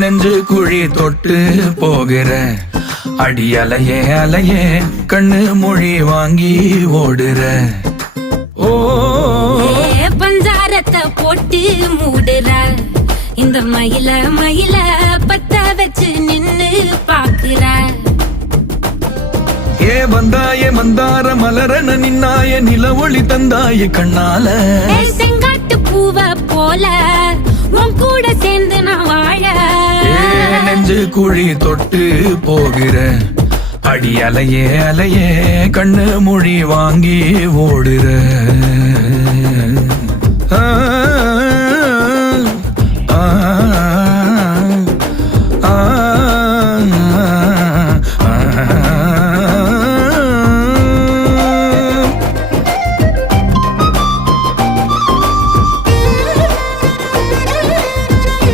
நெஞ்சு குழி தொட்டு போகிற அடி அலையே அலையே கண்ணு மொழி வாங்கி ஓடுற. ஓ பஞ்சாரத்தை போட்டு மூடுற இந்த மயில மயில பத்த வச்சு நின்னு பாக்குற. வந்தாய மந்தார மலரன நின்னாய நில ஒளி தந்தாய கண்ணால. செங்காட்டு பூவ போல உன் கூட சேர்ந்து நான் வாழ. நெஞ்சு குழி தொட்டு போகிற அடி அலையே அலையே கண்ணு மொழி வாங்கி ஓடுற.